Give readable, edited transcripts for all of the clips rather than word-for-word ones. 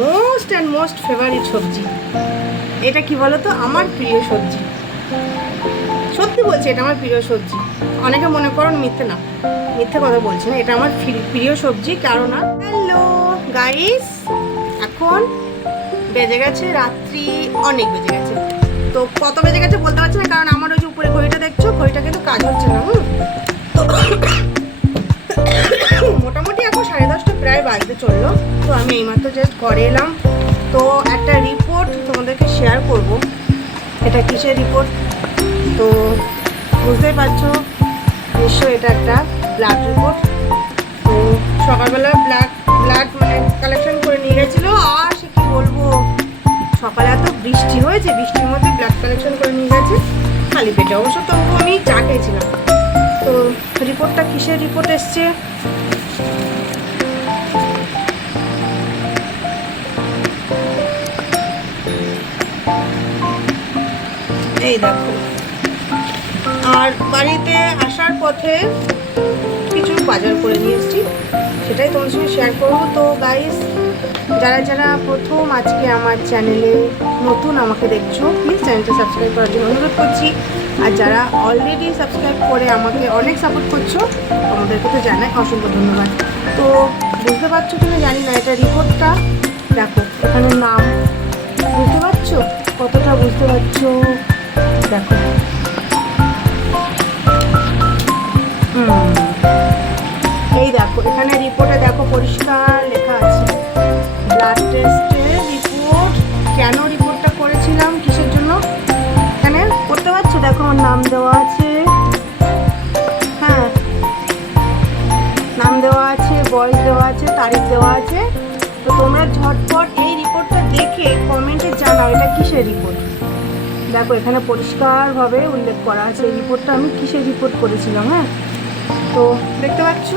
Most and most favourite সবজি। এটা কি বলো তো, আমার প্রিয় সবজি। সত্যি বলছি, এটা আমার প্রিয় সবজি। অনেকে মনে করুন মিথ্যে, না মিথ্যে কথা বলছি না, এটা আমার প্রিয় সবজি। কারণ হ্যালো গাইস, এখন বেজে গেছে রাত্রি, অনেক বেজে গেছে। তো কত বেজে গেছে বলতে পারছি না, কারণ আমার ওই যে উপরে ঘড়িটা দেখছো, ঘড়িটা কিন্তু কাজ হচ্ছে না। তো মোটামুটি এখন 10:30 প্রায় বাজতে চললো। তো আমি এইমাত্র জাস্ট ঘরে এলাম। তো একটা রিপোর্ট তোমাদেরকে শেয়ার করব। এটা কিসের রিপোর্ট তো বুঝতেই পারছো নিশ্চয়ই, এটা একটা ব্লাড রিপোর্ট। তো সকালবেলা ব্লাড মানে কালেকশন করে নিয়ে গেছিলো। আর সে কি বলবো, সকালে এত বৃষ্টি হয়েছে, বৃষ্টির মধ্যে ব্লাড কালেকশন করে নিয়ে গেছে খালি পেটে। অবশ্য তবু আমি চা খেয়েছিলাম। তো রিপোর্টটা কিসের রিপোর্ট এসছে, এই দেখো। আর বাড়িতে আসার পথে কিছু বাজার করে নিয়ে এসেছি, সেটাই তোমার সঙ্গে শেয়ার করবো। তো গাইস, যারা যারা প্রথম আজকে আমার চ্যানেলে নতুন আমাকে দেখছো, প্লিজ চ্যানেলটা সাবস্ক্রাইব করার জন্য অনুরোধ করছি। আর যারা অলরেডি সাবস্ক্রাইব করে আমাকে অনেক সাপোর্ট করছো, তোমাদেরকে তো জানাই অসংখ্য ধন্যবাদ। তো বুঝতে পারছো কিনা জানি না, এটা রিপোর্টটা দেখো, এখানে নাম বুঝতে পারছো, কতটা বুঝতে পারছো দেখো। এই দেখো, এখানে রিপোর্টে দেখো পরিষ্কার লেখা আছে ব্লাড টেস্টের রিপোর্ট। কেন রিপোর্টটা করেছিলাম, কিসের জন্য, এখানে করতে পারছো দেখো, আমার নাম দেওয়া আছে। হ্যাঁ, নাম দেওয়া আছে, বয়স দেওয়া আছে, তারিখ দেওয়া আছে। তো তোমরা ঝটপট এই রিপোর্টটা দেখে কমেন্টে জানাও এটা কিসের রিপোর্ট। দেখো এখানে পরিষ্কারভাবে উল্লেখ করা আছে এই রিপোর্টটা আমি কিসের রিপোর্ট করেছিলাম। হ্যাঁ, তো দেখতে পাচ্ছ।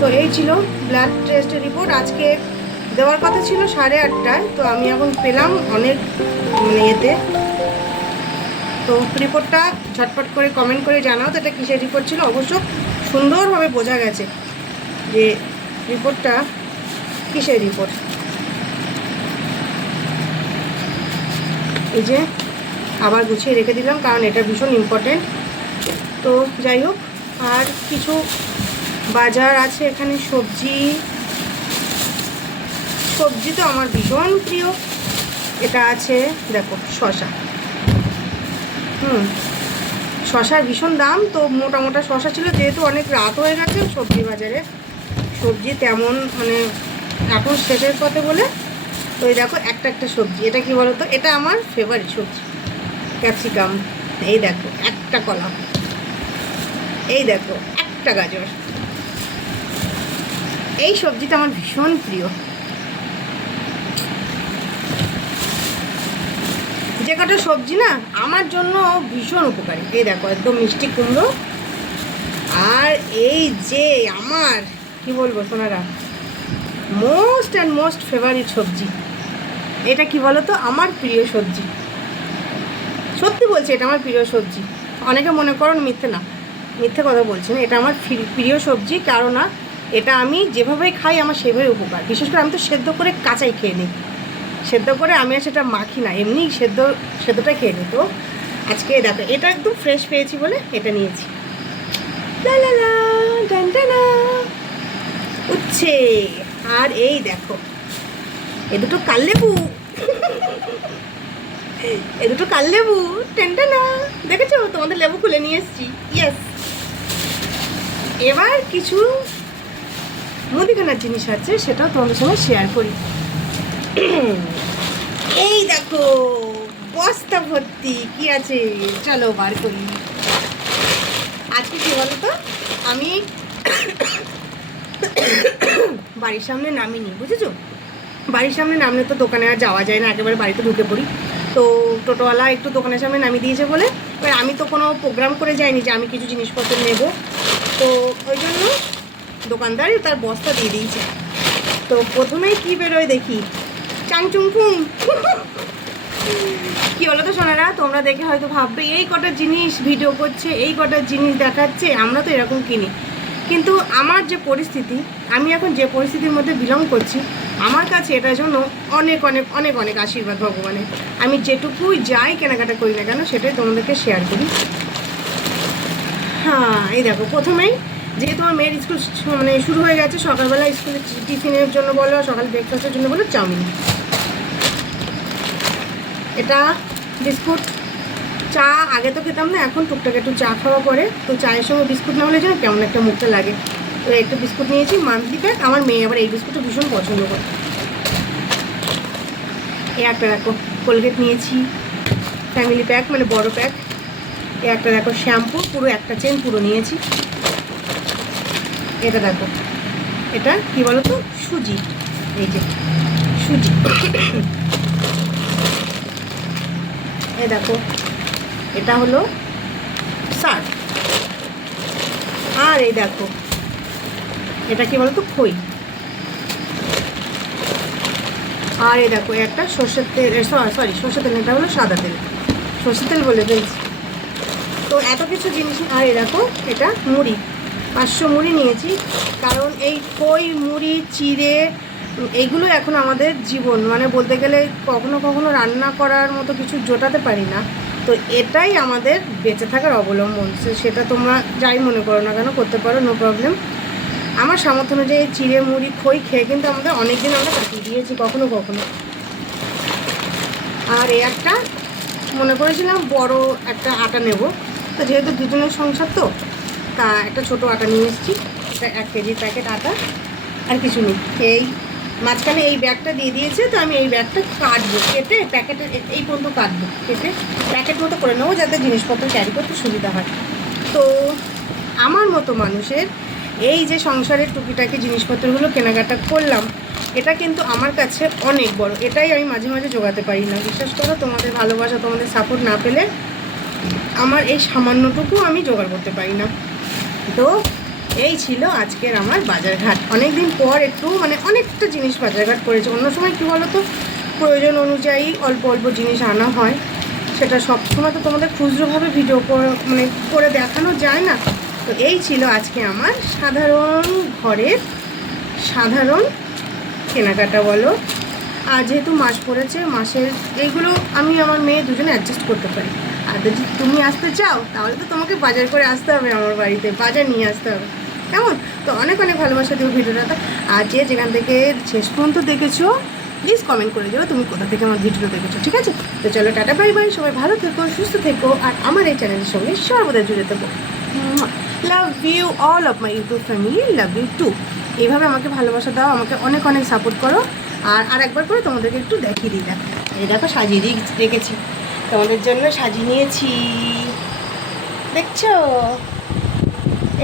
তো এই ছিল ব্লাড টেস্টের রিপোর্ট। আজকে দেওয়ার কথা ছিল 8:30টায়, তো আমি এখন পেলাম অনেক এতে। তো রিপোর্টটা ঝটপট করে কমেন্ট করে জানাও তো এটা কিসের রিপোর্ট ছিল। অবশ্য সুন্দরভাবে বোঝা গেছে যে রিপোর্টটা কিসের রিপোর্ট। এই যে আবার গুছিয়ে রেখে দিলাম, কারণ এটা ভীষণ ইম্পর্টেন্ট। তো যাই হোক, আর কিছু বাজার আছে এখানে। সবজি তো আমার ভীষণ প্রিয়। এটা আছে দেখো শসা। শসার ভীষণ দাম। তো মোটা মোটা শসা ছিল, যেহেতু অনেক রাত হয়ে গেছে, সবজি বাজারে সবজি তেমন মানে এখন শেষের পথে বলে। তো এই দেখো একটা একটা সবজি, এটা কি বলো তো, এটা আমার ফেভারিট সবজি, ক্যাপসিকাম। এই দেখো একটা কলা, এই দেখো একটা গাজর। এই সবজিটা আমার ভীষণ প্রিয়। যে কটা সবজি না আমার জন্য ভীষণ উপকারী। এই দেখো একদম মিষ্টি কুমড়ো। আর এই যে আমার কি বলবো Sonara, most and most favourite সবজি। এটা কি বলো তো, আমার প্রিয় সবজি। সত্যি বলছি, এটা আমার প্রিয় সবজি। অনেকে মনে করুন মিথ্যে, না মিথ্যে কথা বলছি না, এটা আমার প্রিয় সবজি। কারণ না, এটা আমি যেভাবে খাই আমার সেভাবে উপকার। বিশেষ করে আমি তো সেদ্ধ করে কাঁচাই খেয়ে নিই, সেদ্ধ করে আমি আর সেটা মাখি না, এমনি সেদ্ধটা খেয়ে নিই। তো আজকে দেখো এটা একদম ফ্রেশ পেয়েছি বলে এটা নিয়েছি। লা লা লা ডান ডানা উচ্ছে। আর এই দেখো এ দুটো কাললেবু, এ দুটো কাললেবু টেনটানা। দেখেছো, তোমাদের লেবু খুলে নিয়ে এসেছি। ইয়েস। এবার কিছু মুদিখানার জিনিস আছে, সেটাও তোমাদের সঙ্গে শেয়ার করি। এই দেখো বস্তা ভর্তি কি আছে, চলো বার করি। আজকে কি বলো তো, আমি বাড়ির সামনে নামিনি, বুঝেছো। বাড়ির সামনে নামলে তো দোকানে আর যাওয়া যায় না, একেবারে বাড়িতে ঢুকে পড়ি। তো টোটোওয়ালা একটু দোকানের সামনে নামিয়ে দিয়েছে বলে, এবার আমি তো কোনো প্রোগ্রাম করে যাইনি যে আমি কিছু জিনিসপত্র নেব। তো ওই জন্য দোকানদার তার বস্তা দিয়ে দিয়েছে। তো প্রথমেই কি বেরোয় দেখি, চাংচুংফুং। কি হলো তো সোনারা, তোমরা দেখে হয়তো ভাববে এই কটা জিনিস ভিডিও করছে, এই কটা জিনিস দেখাচ্ছে, আমরা তো এরকম কিনি। কিন্তু আমার যে পরিস্থিতি, আমি এখন যে পরিস্থিতির মধ্যে বিলং করছি, আমার কাছে এটার জন্য অনেক অনেক অনেক অনেক আশীর্বাদ ভগবানের। আমি যেটুকুই যাই কেনাকাটা করি না কেন সেটাই তোমাদেরকে শেয়ার করি। হ্যাঁ, এই দেখো প্রথমেই যেহেতু আমার মেয়ের স্কুল মানে শুরু হয়ে গেছে, সকালবেলা স্কুলে টিফিনের জন্য বলো, সকাল ব্রেকফাস্টের জন্য বলো, চাউমিন। এটা বিস্কুট, চা আগে তো খেতাম না, এখন টুকটাক একটু চা খাওয়া পরে, তো চায়ের সঙ্গে বিস্কুট না হলে যেন কেমন একটা মুখটা লাগে, তো একটু বিস্কুট নিয়েছি মান্থলি প্যাক। আমার মেয়ে আবার এই বিস্কুটটা ভীষণ পছন্দ করে। এই একটা দেখো কোলগেট নিয়েছি ফ্যামিলি প্যাক, মানে বড় প্যাক। এই একটা দেখো শ্যাম্পু, পুরো একটা চেন পুরো নিয়েছি। এটা দেখো, এটা কি বলো তো, সুজি, এই যে সুজি। এ দেখো, এটা হলো সার। আর এই দেখো, এটা কি বলো তো, খই। আর এই দেখো একটা সর্ষের তেল, সরি সর্ষের তেল, এটা হলো সাদা তেল, সর্ষের তেল বলে ফেলছি। তো এত কিছু জিনিস। আর এই দেখো, এটা মুড়ি, 500 মুড়ি নিয়েছি, কারণ এই খই মুড়ি চিড়ে এইগুলো এখন আমাদের জীবন, মানে বলতে গেলে কখনো কখনো রান্না করার মতো কিছু জোটাতে পারি না, তো এটাই আমাদের বেঁচে থাকার অবলম্বন। সেটা তোমরা যাই মনে করো না কেন করতে পারো, নো প্রবলেম। আমার সামর্থ্য অনুযায়ী চিড়ে মুড়ি খই খেয়ে কিন্তু আমাদের অনেক দিন আমরা কাটিয়ে দিয়েছি কখনো কখনো। আর এই একটা মনে করেছিলাম বড় একটা আটা নেব, তো যেহেতু দুজনের সংসার তো, তা একটা ছোট আটা নিয়ে এসেছি। এটা 1 কেজির প্যাকেট আটা, আর কিছু নেই। এই মাঝখানে এই ব্যাগটা দিয়ে দিয়েছে, তো আমি এই ব্যাগটা কাটবো, কেটে প্যাকেটের এই পর্যন্ত কাটবো, কেটে প্যাকেট মতো করে নেবো যাতে জিনিসপত্র ক্যারি করতে সুবিধা হয়। তো আমার মতো মানুষের এই যে সংসারের টুকিটাকি জিনিসপত্রগুলো কেনাকাটা করলাম, এটা কিন্তু আমার কাছে অনেক বড়। এটাই আমি মাঝে মাঝে জোগাতে পারি না, বিশ্বাস করো। তোমাদের ভালোবাসা, তোমাদের সাপোর্ট না পেলে আমার এই সামান্যটুকু আমি জোগাড় করতে পারি না। তো এই ছিল আজকের আমার বাজারঘাট। অনেক দিন পর একটু মানে অনেকটা জিনিস বাজারঘাট করেছে। অন্য সময় কী বলো তো, প্রয়োজন অনুযায়ী অল্প অল্প জিনিস আনা হয়, সেটা সব সময় তো তোমাদের খুচরোভাবে ভিডিও মানে করে দেখানো যায় না। তো এই ছিল আজকে আমার সাধারণ ঘরের সাধারণ কেনাকাটা বলো। আর যেহেতু মাস পড়েছে, মাসের এইগুলো আমি আমার মেয়ে দুজনে অ্যাডজাস্ট করতে পারি। আর যদি তুমি আসতে চাও তাহলে তো তোমাকে বাজার করে আসতে হবে, আমার বাড়িতে বাজার নিয়ে আসতে হবে, কেমন? তো অনেক অনেক ভালোবাসা দিও ভিডিওটা। আর যে যেখান থেকে শেষ পর্যন্ত দেখেছো প্লিজ কমেন্ট করে দেবো তুমি কোথা থেকে আমার ভিডিওটা দেখেছো, ঠিক আছে? তো চলো, টাটা বাই বাই, সবাই ভালো থেকো, সুস্থ থেকো, আর আমার এই চ্যানেলের সঙ্গে সর্বদা জুড়ে থাকো। Love you all of my YouTube family, love you too. এইভাবে আমাকে ভালোবাসা দাও, আমাকে অনেক অনেক সাপোর্ট করো। আর একবার করে তোমাদেরকে একটু দেখিয়ে দিই, দেখো এই দেখো সাজিয়ে দিয়ে রেখেছি, তোমাদের জন্য সাজিয়ে নিয়েছি, দেখছো?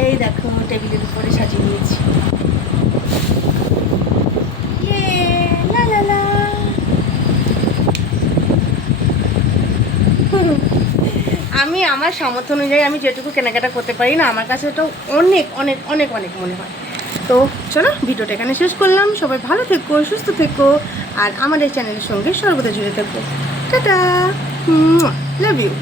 এই দেখো টেবিলের উপরে সাজিয়ে নিয়েছি। আমি আমার সামর্থ্য অনুযায়ী আমি যেটুকু কেনাকাটা করতে পারি না, আমার কাছে ওটা অনেক অনেক অনেক অনেক মনে হয়। তো চলো, ভিডিওটা এখানে শেষ করলাম। সবাই ভালো থেকো, সুস্থ থেকো, আর আমাদের চ্যানেলের সঙ্গে সর্বদা জুড়ে থেকো। Tata, love you.